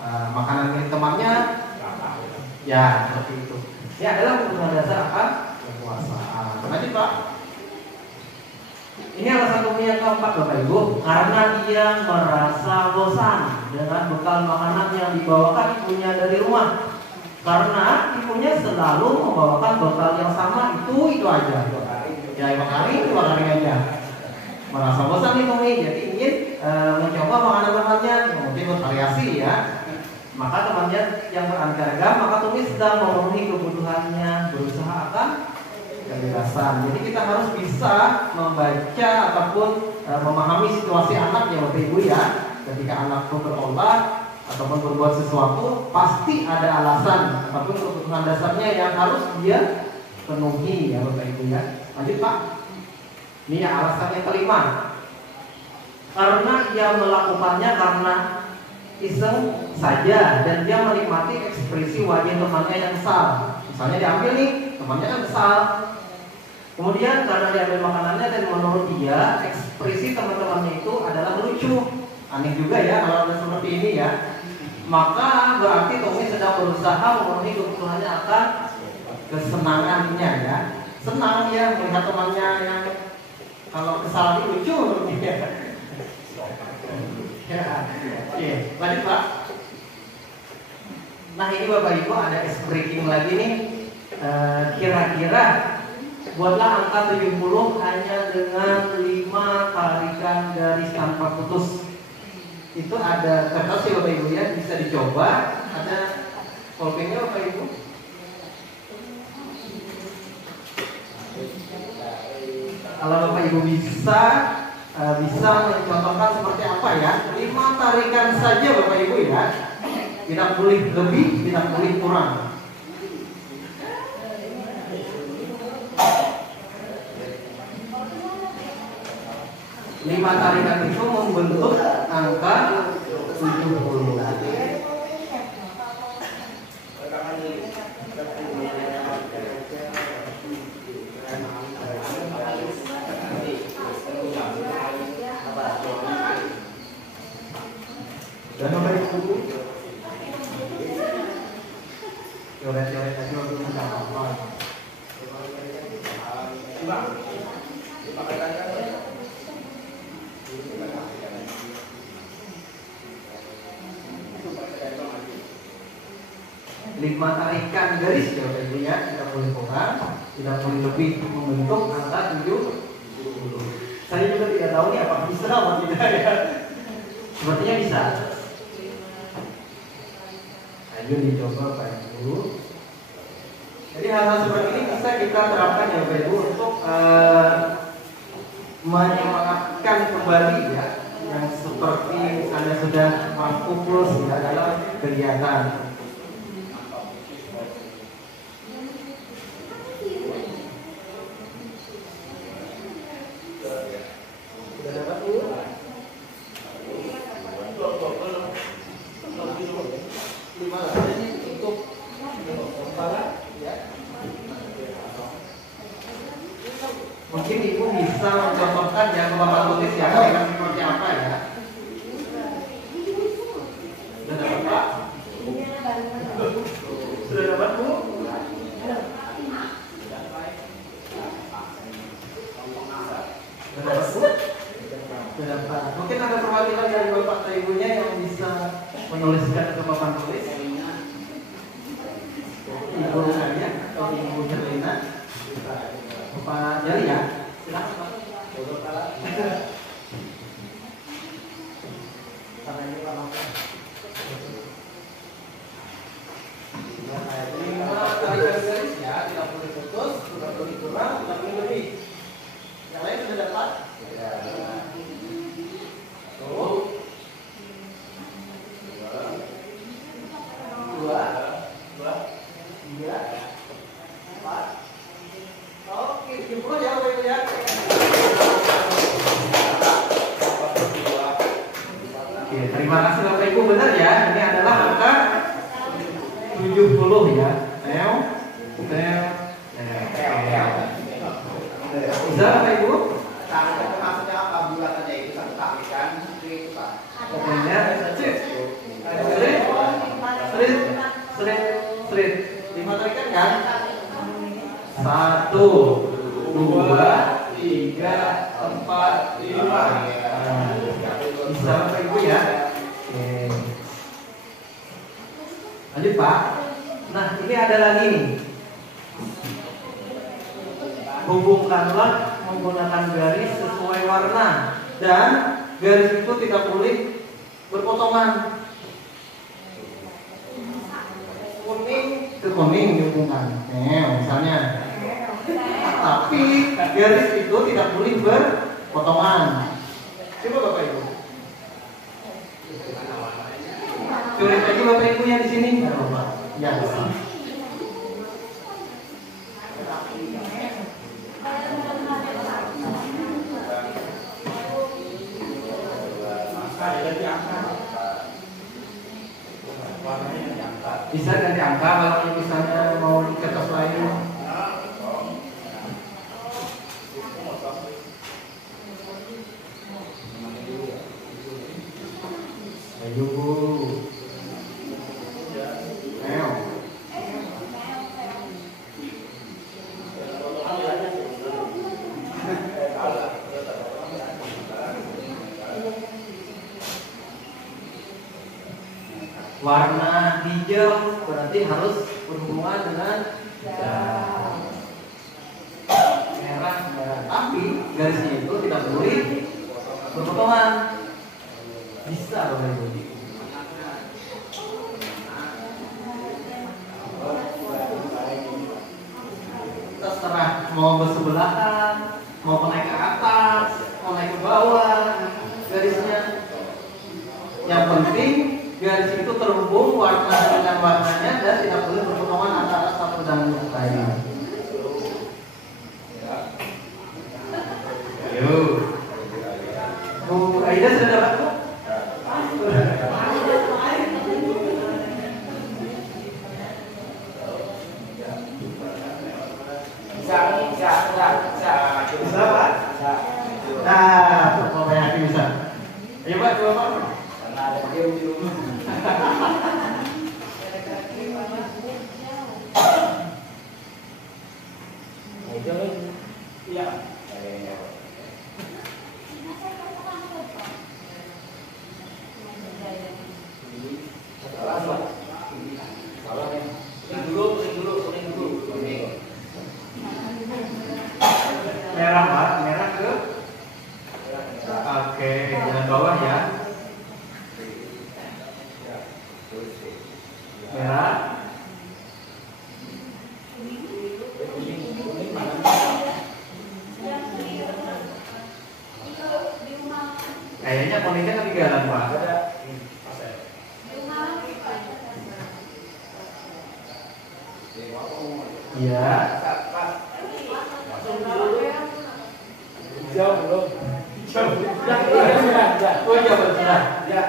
makanan milik temannya ya seperti itu. Ini adalah kebutuhan dasar akan kekuasaan. Lanjut Pak. Ini alasan Tommy yang keempat Bapak Ibu, karena dia merasa bosan dengan bekal makanan yang dibawakan ibunya dari rumah. Karena ibunya selalu membawakan bekal yang sama itu aja. Ya dua kali aja. Merasa bosan nih Tommy, jadi ingin mencoba makanan temannya, mungkin bervariasi ya. Maka temannya yang beraneka ragam, maka Tommy sedang memenuhi kebutuhannya, berusaha akan kebebasan. Jadi kita harus bisa membaca ataupun memahami situasi anak ya Bapak Ibu ya. Ketika anak itu berolah ataupun berbuat sesuatu, pasti ada alasan ataupun kebutuhan dasarnya yang harus dia penuhi ya Bapak Ibu ya. Lanjut Pak. Ini ya alasan yang kelima. Karena dia melakukannya karena iseng saja dan dia menikmati ekspresi wajah temannya yang kesal. Misalnya diambil nih, temannya kan kesal. Kemudian karena diambil makanannya dan menurut dia ekspresi teman-temannya itu adalah lucu. Aneh juga ya kalau ada seperti ini ya. Maka berarti Tommy sedang berusaha memenuhi kebutuhannya akan kesenangannya ya. Senang dia melihat temannya yang kalau kesalahan lucu menurut dia. Ya, oke, lanjut Pak. Nah ini Bapak Ibu ada ice breaking lagi nih. Kira-kira buatlah angka 70 hanya dengan 5 tarikan garis tanpa putus. Itu ada kertas ya Bapak Ibu ya, bisa dicoba. Ada pulpennya Bapak Ibu. Kalau Bapak Ibu bisa mencontohkan seperti apa ya? 5 tarikan saja Bapak Ibu ya. Tidak boleh lebih, tidak boleh kurang. Lima tarikan itu membentuk angka 70. Dan Bapak Ibu coret-coret aja untuk mencapai. Lima tarikan garis ya Bapak Ibu ya, tidak boleh kurang, tidak boleh lebih, membentuk angka 70. Saya juga tidak tahu nih apa bisa atau tidak ya. Sepertinya bisa. Ayo dicoba Pak Ibu. Jadi hal-hal seperti ini bisa kita terapkan ya Bapak Ibu untuk menyemangatkan kembali ya yang seperti Anda sudah mampu plus ya dalam kegiatan. Mungkin Ibu bisa mencontohkan ya ke papan tulis ya, seperti apa ya? Sudah dapat Pak? Sudah dapat Bu? Sudah dapat Bu? Sudah dapat. Mungkin ada perwakilan dari Bapak atau Ibunya yang bisa menuliskan ke papan tulis. Ibu Rukanya atau Ibu Herlina. Bapak Jali ya, silakan Pak. Karena ini Pak Novel. 5 tarikan garis ya, tidak boleh putus, tidak boleh kurang, tidak boleh lebih. Yang lain sudah dapat? Ya. Tuh. 2, 3, 4. Oke, 70 ya Bapak Ibu ya. Oke, terima kasih Bapak Ibu, benar ya. Ini adalah angka 70 ya. Bisa Bapak Ibu? Maksudnya apa bulatannya itu satu tarikan itu Pak? Pokoknya seret 5 tarikan kan? 1, 2, 3, 4, 5. Bisa Bapak Ibu ya. Oke. Lanjut Pak. Nah ini ada lagi nih. Hubungkanlah menggunakan garis sesuai warna dan garis itu tidak boleh berpotongan. Kuning ke kuning dihubungkan. Misalnya. Tapi garis itu tidak boleh berpotongan. Coba Bapak Ibu. Coret aja Bapak Ibu yang di sini. Ya. Bisa ganti angka kalau misalnya mau kertas Bu. Meo. Warna hijau berarti harus berhubungan dengan merah. Tapi garisnya itu tidak boleh berpotongan. Bisa Bapak Ibu. Terserah mau bersebelahan, mau naik ke atas, mau naik ke bawah garisnya. Yang penting garis itu terhubung warna dengan warnanya dan tidak boleh berpotongan antara satu dan lain. Ayo, Bu Aida sudah dapat Bu? Bisa Pak? Nah, Bapak yakin bisa? Ayo Pak, coba Pak. Merah Pak, merah ke? Oke, jangan bawah ya. Merah. Kayaknya kuningnya ketinggalan Pak. Iya. Jauh belum. Oh iya benar. Ya.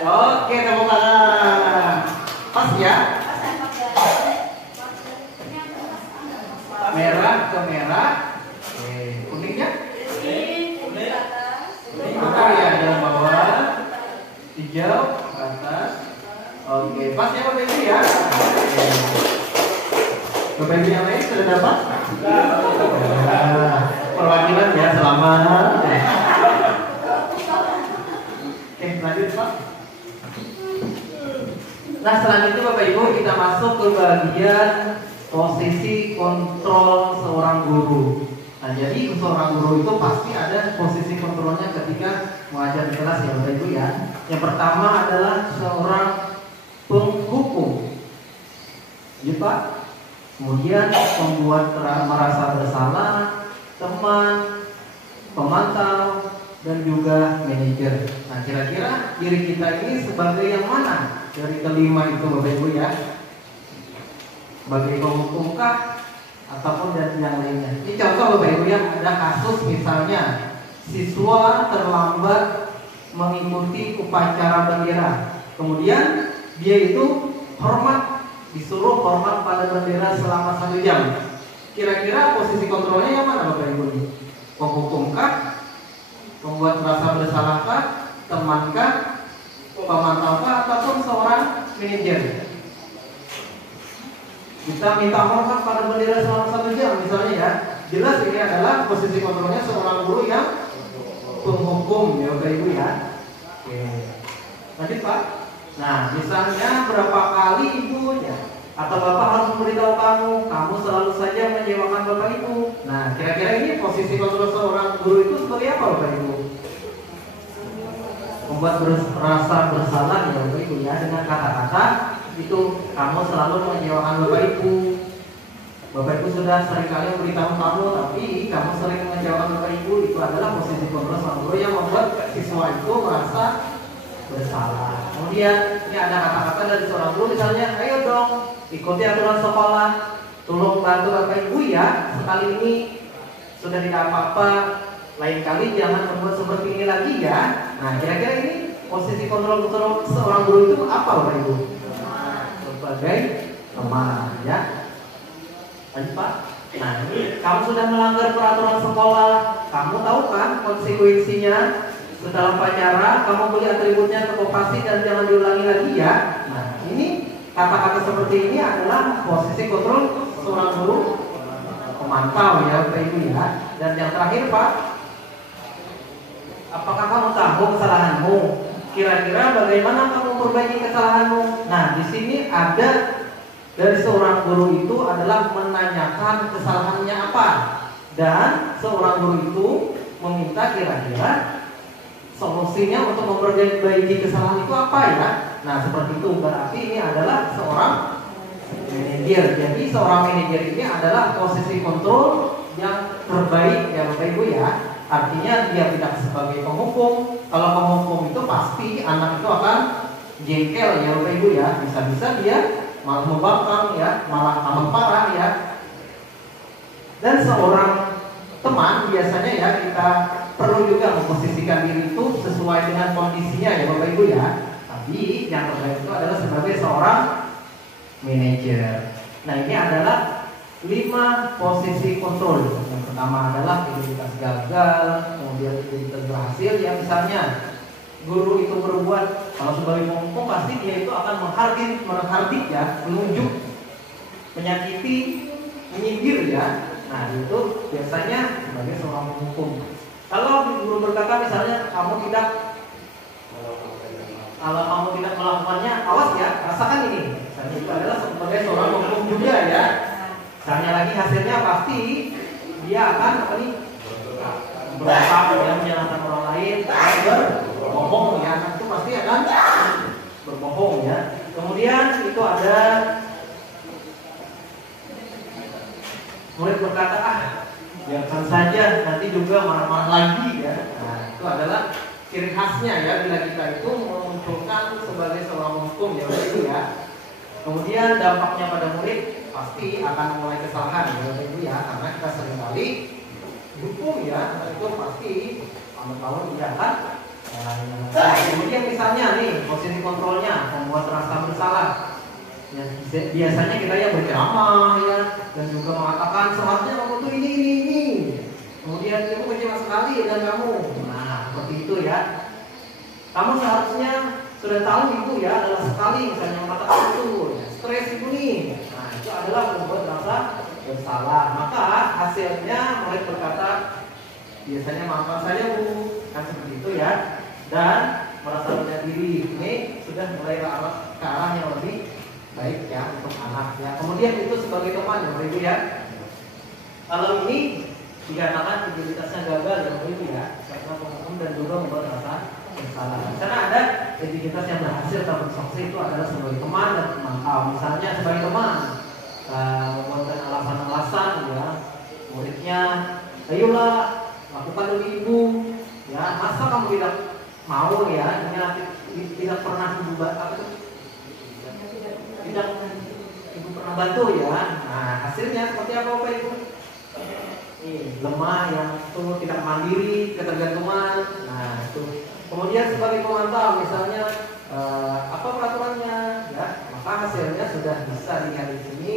Oke, tepuk tangan. Pas ya. Merah ke merah. Kuningnya? Oh ya, dalam bawah. Hijau ke atas. Oke, pas ya Bapak Ibu ya. Bapak Ibu yang lain sudah dapat? Perwakilan ya, selamat. Oke, lanjut Pak. Nah, selanjutnya Bapak Ibu kita masuk ke bagian posisi kontrol seorang guru. Nah, jadi seorang guru itu pasti ada posisi kontrolnya ketika mengajar di kelas ya Bapak Ibu ya. Yang pertama adalah seorang penghukum, ya Pak. Kemudian membuat merasa bersalah, teman, pemantau, dan juga manajer. Nah, kira-kira diri kita ini sebagai yang mana dari kelima itu Bapak Ibu ya? Sebagai penghukumkah ataupun dan yang lainnya? Ini contoh Bapak Ibu ya, ada kasus misalnya siswa terlambat mengikuti upacara bendera. Kemudian dia itu disuruh hormat pada bendera selama 1 jam. Kira-kira posisi kontrolnya yang mana Bapak Ibu ini? Penghukumkah? Membuat merasa bersalahkah? Temankah? Pemantaukah? Ataupun seorang manajer? Kita minta hormat pada bendera selama 1 jam misalnya ya. Jelas ini adalah posisi kontrolnya seorang guru yang penghukum ya Bapak Ibu ya. Oke. Lanjut Pak. Nah, misalnya berapa kali ibu ya atau bapak harus memberitahu kamu selalu saja menyewakan bapak ibu. Nah, kira-kira ini posisi kontrol seorang guru itu seperti apa Bapak Ibu? Membuat rasa bersalah ya Bapak Ibu ya dengan kata-kata itu kamu selalu menyewakan bapak ibu. Bapak Ibu sudah seringkali memberitahu kamu, tapi kamu sering mengecewakan bapak ibu. Itu adalah posisi kontrol seorang guru yang membuat siswa itu merasa bersalah. Kemudian ini ada kata-kata dari seorang guru misalnya, ayo dong ikuti aturan sekolah, tolong bantu bapak ibu ya, sekali ini sudah tidak apa-apa, lain kali jangan membuat seperti ini lagi ya. Nah, kira-kira ini posisi kontrol seorang guru itu apa Bapak Ibu? Sebagai teman ya. Lanjut Pak. Nah, ini kamu sudah melanggar peraturan sekolah, kamu tahu kan konsekuensinya? Setelah upacara kamu beli atributnya ke koperasi dan jangan diulangi lagi ya. Nah, ini kata-kata seperti ini adalah posisi kontrol seorang guru pemantau ya Bapak Ibu ya. Dan yang terakhir Pak, apakah kamu tahu kesalahanmu? Kira-kira bagaimana kamu perbaiki kesalahanmu? Nah, di sini ada dari seorang guru itu adalah menanyakan kesalahannya apa, dan seorang guru itu meminta kira-kira solusinya untuk memperbaiki kesalahan itu apa ya? Nah seperti itu, berarti ini adalah seorang manajer. Jadi seorang manajer ini adalah posisi kontrol yang terbaik ya Bapak Ibu ya. Artinya dia tidak sebagai penghukum. Kalau penghukum itu pasti anak itu akan jengkel ya Bapak Ibu ya. Bisa-bisa dia malah membangkang ya, malah tambah parah ya. Dan seorang teman biasanya ya kita perlu juga memposisikan diri itu sesuai dengan kondisinya ya Bapak Ibu ya. Tapi yang terbaik itu adalah sebagai seorang manajer. Nah ini adalah 5 posisi kontrol. Yang pertama adalah identitas gagal, kemudian identitas berhasil ya. Misalnya guru itu berbuat, kalau sebagai penghukum pasti dia itu akan menghardik ya, menunjuk, menyakiti, menyindir ya. Nah itu biasanya sebagai seorang penghukum. Kalau guru berkata misalnya kalau kamu tidak melakukannya, awas ya, rasakan ini. Misalnya itu adalah sebagai seorang penghukum juga ya. Misalnya lagi hasilnya pasti dia akan berapa ya, menyalahkan orang lain, berbohong ya. Nah, itu pasti akan berbohong ya. Kemudian itu ada murid berkata, biarkan saja, nanti juga marah-marah lagi ya. Nah, itu adalah ciri khasnya ya bila kita itu memunculkan sebagai seorang hukum ya Bapak Ibu ya. Kemudian dampaknya pada murid pasti akan mulai kesalahan ya Bapak Ibu ya, karena kita seringkali hukum ya, itu pasti lama-lama dia akan kemudian misalnya nih posisi kontrolnya membuat rasa bersalah. Ya, biasanya kita yang berceramah ya, dan juga mengatakan seharusnya kamu tuh ini. Kemudian ibu kecewa sekali dengan kamu. Nah seperti itu ya. Kamu seharusnya sudah tahu ibu ya adalah sekali misalnya mengatakan itu ya, stres ibu nih. Nah itu adalah membuat rasa bersalah. Maka hasilnya murid berkata biasanya maafkan saja bu, kan seperti itu ya. Dan merasa rendah diri ini sudah mulai ke arah yang lebih baik ya untuk anak ya. Kemudian itu sebagai teman ya Bapak Ibu ya. Kalau ini dikatakan identitasnya gagal ya Bapak Ibu ya, karena penghukum dan juga membuat rasa bersalah. Karena ada identitas yang berhasil atau bersaksi itu adalah sebagai teman dan pemantau. Misalnya sebagai teman membuatkan alasan-alasan ya muridnya, ayolah lakukan dulu ibu ya, masa kamu tidak mau ya, ini tidak pernah tidak ibu pernah bantu ya. Nah hasilnya seperti apa Bapak Ibu? Lemah yang itu tidak mandiri, ketergantungan. Nah itu. Kemudian sebagai pemantau misalnya apa peraturannya ya, maka hasilnya sudah bisa dilihat di sini.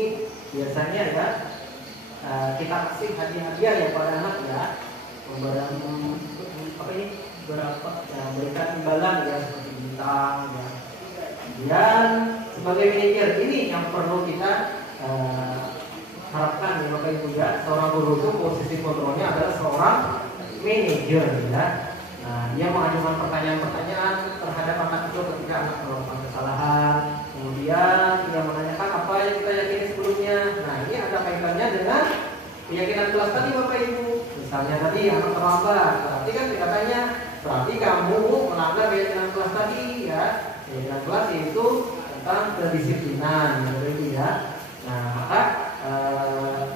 Biasanya ya kita kasih hadiah ya pada anak ya, berapa ya, berikan imbalan ya seperti bintang ya. Dan sebagai manajer ini yang perlu kita harapkan ya Bapak Ibu ya, seorang guru itu posisi kontrolnya adalah seorang manajer ya. Nah dia mengajukan pertanyaan-pertanyaan terhadap anak itu ketika anak melakukan kesalahan. Kemudian dia menanyakan apa yang kita yakini sebelumnya. Nah ini ada kaitannya dengan keyakinan kelas tadi Bapak Ibu. Misalnya tadi anak terlambat, berarti kan kita tanya, berarti kamu melanggar keyakinan kelas tadi ya. Keyakinan kelas itu tentang kedisiplinan ya. Nah maka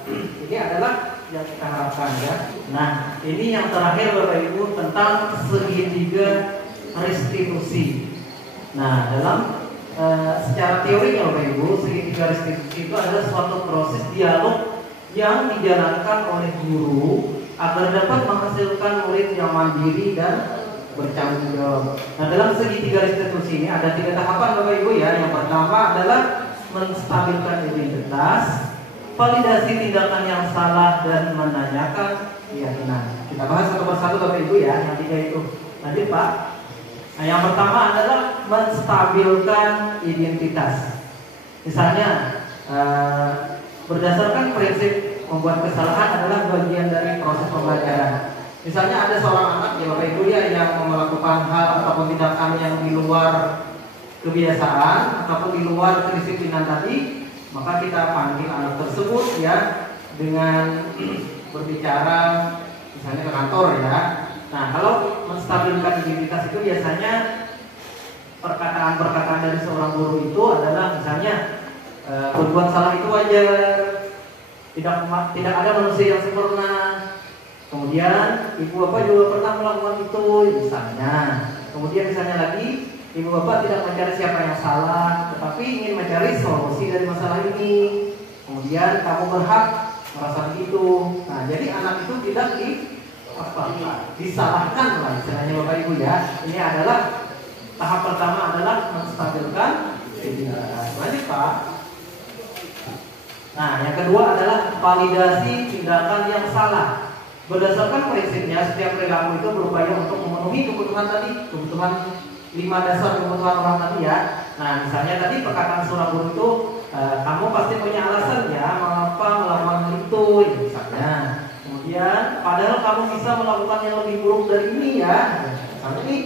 ini adalah yang kita harapkan ya. Nah ini yang terakhir Bapak Ibu tentang segitiga restitusi. Nah dalam secara teorinya Bapak Ibu, segitiga restitusi itu adalah suatu proses dialog yang dijalankan oleh guru agar dapat menghasilkan murid yang mandiri dan bertanggung jawab. Nah dalam segitiga restitusi ini ada 3 tahapan Bapak Ibu ya. Yang pertama adalah menstabilkan identitas, validasi tindakan yang salah, dan menanyakan keyakinan. Kita bahas satu persatu Bapak Ibu ya. Yang 3 itu Lanjut Pak. Nah, yang pertama adalah menstabilkan identitas. Misalnya berdasarkan prinsip membuat kesalahan adalah bagian dari proses pembelajaran. Misalnya ada seorang anak ya Bapak Ibu ya yang melakukan hal ataupun tindakan yang di luar kebiasaan ataupun di luar kedisiplinan tadi, maka kita panggil anak tersebut ya dengan berbicara misalnya ke kantor ya. Nah, kalau menstabilkan identitas itu biasanya perkataan-perkataan dari seorang guru itu adalah misalnya berbuat salah itu wajar, tidak ada manusia yang sempurna. Kemudian ibu bapak juga pernah melakukan itu misalnya. Kemudian misalnya lagi ibu bapak tidak mencari siapa yang salah, tetapi ingin mencari solusi dari masalah ini. Kemudian kamu berhak merasa begitu. Nah, jadi anak itu tidak disalahkan lah istilahnya Bapak Ibu ya. Ini adalah tahap pertama adalah menstabilkan identitas. Lanjut Pak. Nah, yang kedua adalah validasi tindakan yang salah. Berdasarkan prinsipnya setiap perilaku itu berupaya untuk memenuhi kebutuhan tadi, kebutuhan 5 dasar kebutuhan orang tadi ya. Nah, misalnya tadi perkataan seorang guru itu kamu pasti punya alasan ya mengapa melakukan itu misalnya. Kemudian padahal kamu bisa melakukan yang lebih buruk dari ini ya. Misalnya nih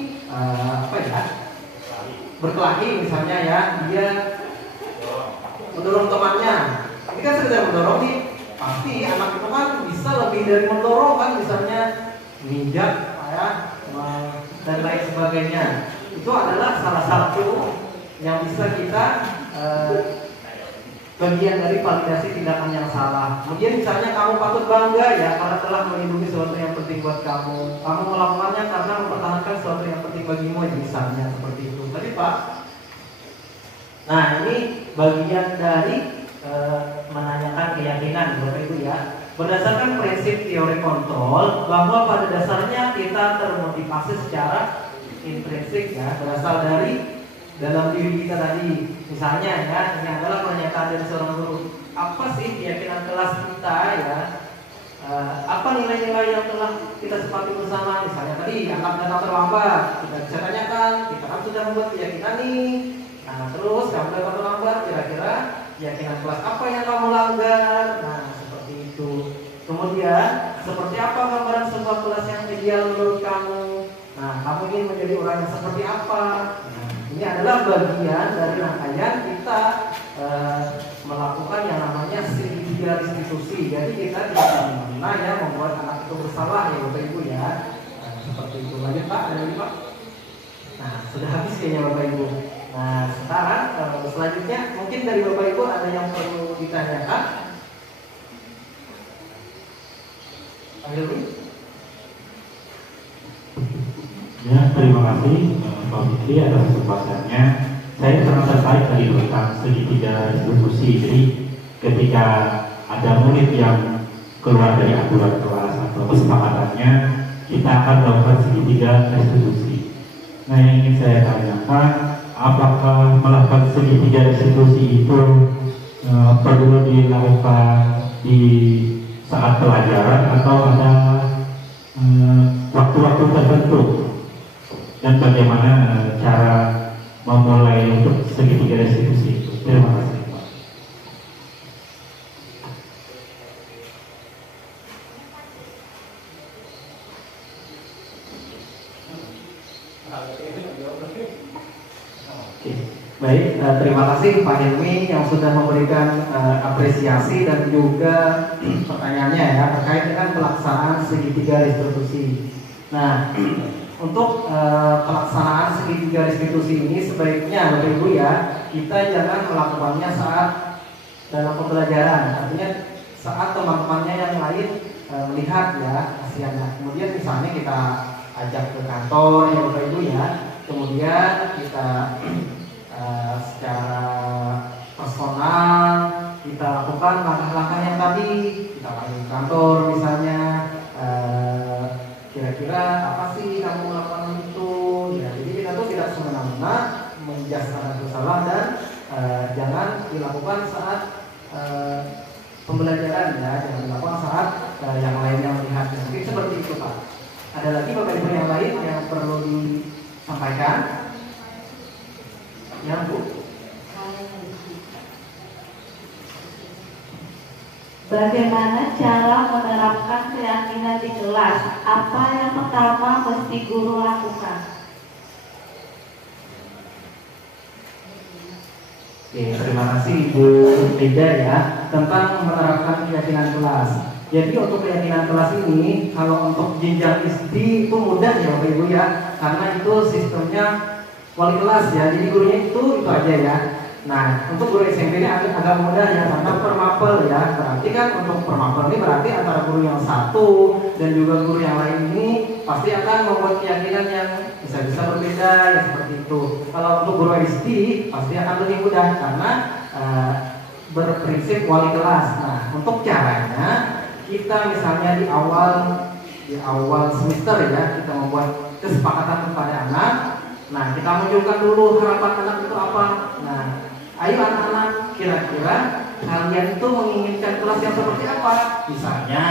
apa ya? Berkelahi misalnya ya, dia mendorong temannya. Ini kan sekedar mendorong nih. Pasti anak itu kan bisa lebih dari mendorong kan, misalnya menginjak ya dan lain sebagainya. Itu adalah salah satu yang bisa kita bagian dari validasi tindakan yang salah. Kemudian misalnya kamu patut bangga ya karena telah melindungi sesuatu yang penting buat kamu. Kamu melakukannya karena mempertahankan sesuatu yang penting bagimu, misalnya seperti itu. Tadi Pak. Nah, ini bagian dari menanyakan keyakinan Bapak Ibu ya. Berdasarkan prinsip teori kontrol bahwa pada dasarnya kita termotivasi secara intrinsik ya, berasal dari dalam diri kita tadi. Misalnya ya, ini adalah pernyataan dari seorang guru. Apa sih keyakinan kelas kita ya? Apa nilai-nilai yang telah kita sepakati bersama? Misalnya tadi anak datang terlambat, kita bisa tanyakan, kita kan sudah membuat keyakinan nih. Nah, terus kamu datang terlambat, kira-kira keyakinan kelas apa yang kamu langgar? Nah, seperti itu. Kemudian, seperti apa gambaran sebuah kelas yang ideal menurut kamu? Nah, kamu ingin menjadi orang yang seperti apa? Nah, ini adalah bagian dari rangkaian kita melakukan yang namanya segitiga restitusi. Jadi kita tidak semena ya membuat anak itu bersalah ya Bapak Ibu ya. Nah, seperti itu. Lanjut Pak, ada lagi Pak? Nah, sudah habis kayaknya Bapak Ibu. Nah, sekarang selanjutnya mungkin dari Bapak Ibu ada yang perlu ditanyakan. Panggil dulu. Ya, terima kasih Pak Fitri atas kesempatannya. Saya sangat tertarik tadi tentang segitiga distribusi. Jadi ketika ada murid yang keluar dari aturan kelas atau kesepakatannya, kita akan melakukan segitiga restitusi. Nah, yang ingin saya tanyakan, apakah melakukan segitiga restitusi itu perlu dilakukan di saat pelajaran atau ada waktu-waktu tertentu, dan bagaimana cara memulai untuk segitiga restitusi itu? Terima kasih Pak. Baik, terima kasih Pak Hilmi yang sudah memberikan apresiasi dan juga pertanyaannya ya terkait dengan pelaksanaan segitiga restitusi. Nah, untuk pelaksanaan segitiga restitusi ini sebaiknya Bapak Ibu ya, kita jangan melakukannya saat dalam pembelajaran. Artinya saat teman-temannya yang lain melihat ya hasilnya. Kemudian misalnya kita ajak ke kantor ya Bapak Ibu ya. Kemudian kita secara personal kita lakukan langkah-langkah yang tadi, kita panggil kantor misalnya, kira-kira apa sih kamu melakukan itu ya. Jadi kita tuh tidak semena-mena menjudge anak itu salah, dan jangan dilakukan saat pembelajaran ya, jangan dilakukan saat yang lain yang melihat. Mungkin seperti itu Pak. Ada lagi Bapak Ibu yang lain yang perlu disampaikan? Ya Bu. Bagaimana cara menerapkan keyakinan di kelas? Apa yang pertama mesti guru lakukan? Oke, terima kasih Ibu Linda ya tentang menerapkan keyakinan kelas. Jadi untuk keyakinan kelas ini, kalau untuk jenjang SD itu mudah ya Bapak Ibu ya, karena itu sistemnya wali kelas ya, jadi gurunya itu aja ya. Nah, untuk guru SMP ini agak mudah ya, karena per mapel ya. Berarti kan untuk per mapel ini berarti antara guru yang satu dan juga guru yang lain ini pasti akan membuat keyakinan yang bisa-bisa berbeda ya, seperti itu. Kalau untuk guru SD pasti akan lebih mudah karena berprinsip wali kelas. Nah, untuk caranya kita misalnya di awal semester ya, kita membuat kesepakatan kepada anak. Nah, kita munculkan dulu harapan anak itu apa. Nah, ayo anak-anak, kira-kira kalian itu menginginkan kelas yang seperti apa? Misalnya,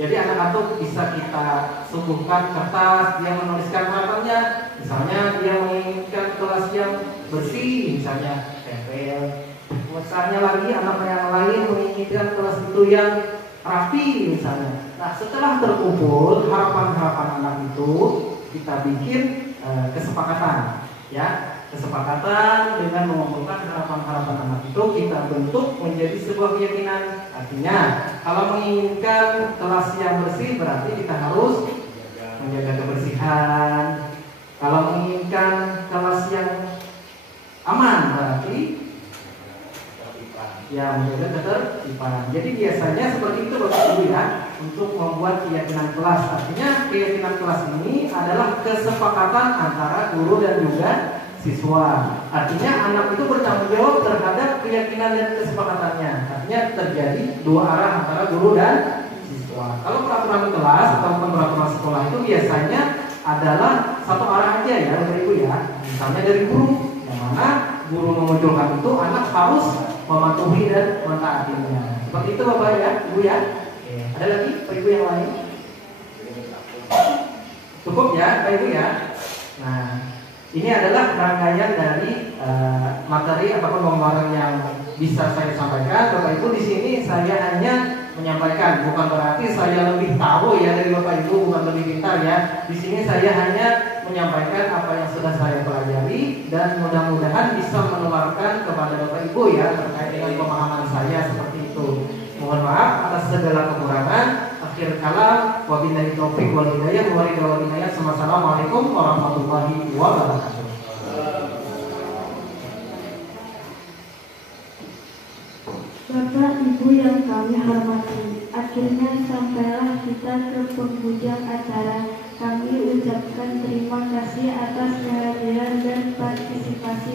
jadi anak-anak bisa kita suguhkan kertas, dia menuliskan harapannya. Misalnya dia menginginkan kelas yang bersih, misalnya tempel. Misalnya lagi anak yang lain menginginkan kelas itu yang rapi misalnya. Nah, setelah terkumpul harapan-harapan anak itu, kita bikin kesepakatan ya. Kesepakatan dengan mengumpulkan harapan-harapan anak itu kita bentuk menjadi sebuah keyakinan. Artinya, kalau menginginkan kelas yang bersih berarti kita harus menjaga kebersihan. Kalau menginginkan kelas yang aman berarti ya menjaga ketertiban. Jadi biasanya seperti itu Bapak Ibu ya, untuk membuat keyakinan kelas. Artinya keyakinan kelas ini adalah kesepakatan antara guru dan juga siswa. Artinya anak itu bertanggung jawab terhadap keyakinan dan kesepakatannya. Artinya terjadi dua arah antara guru dan siswa. Kalau peraturan kelas atau peraturan sekolah itu biasanya adalah satu arah aja ya Bapak Ibu ya. Misalnya dari guru, yang mana guru memunculkan itu anak harus mematuhi dan mentaatinya. Seperti itu Bapak ya, Ibu ya. Ada lagi Bapak Ibu yang lain? Cukup ya Bapak Ibu ya. Nah, ini adalah rangkaian dari materi ataupun pemaparan yang bisa saya sampaikan. Bapak Ibu, di sini saya hanya menyampaikan, bukan berarti saya lebih tahu ya dari Bapak Ibu, bukan lebih pintar ya. Di sini saya hanya menyampaikan apa yang sudah saya pelajari dan mudah-mudahan bisa menularkan kepada Bapak Ibu ya terkait dengan pemahaman saya seperti itu. Mohon maaf atas segala kekurangan. Akhir kalam, wabillahi taufiq wal hidayah, Wassalamualaikum warahmatullahi wabarakatuh. Bapak Ibu yang kami hormati, akhirnya sampailah kita ke penghujung acara. Kami ucapkan terima kasih atas kehadiran dan partisipasi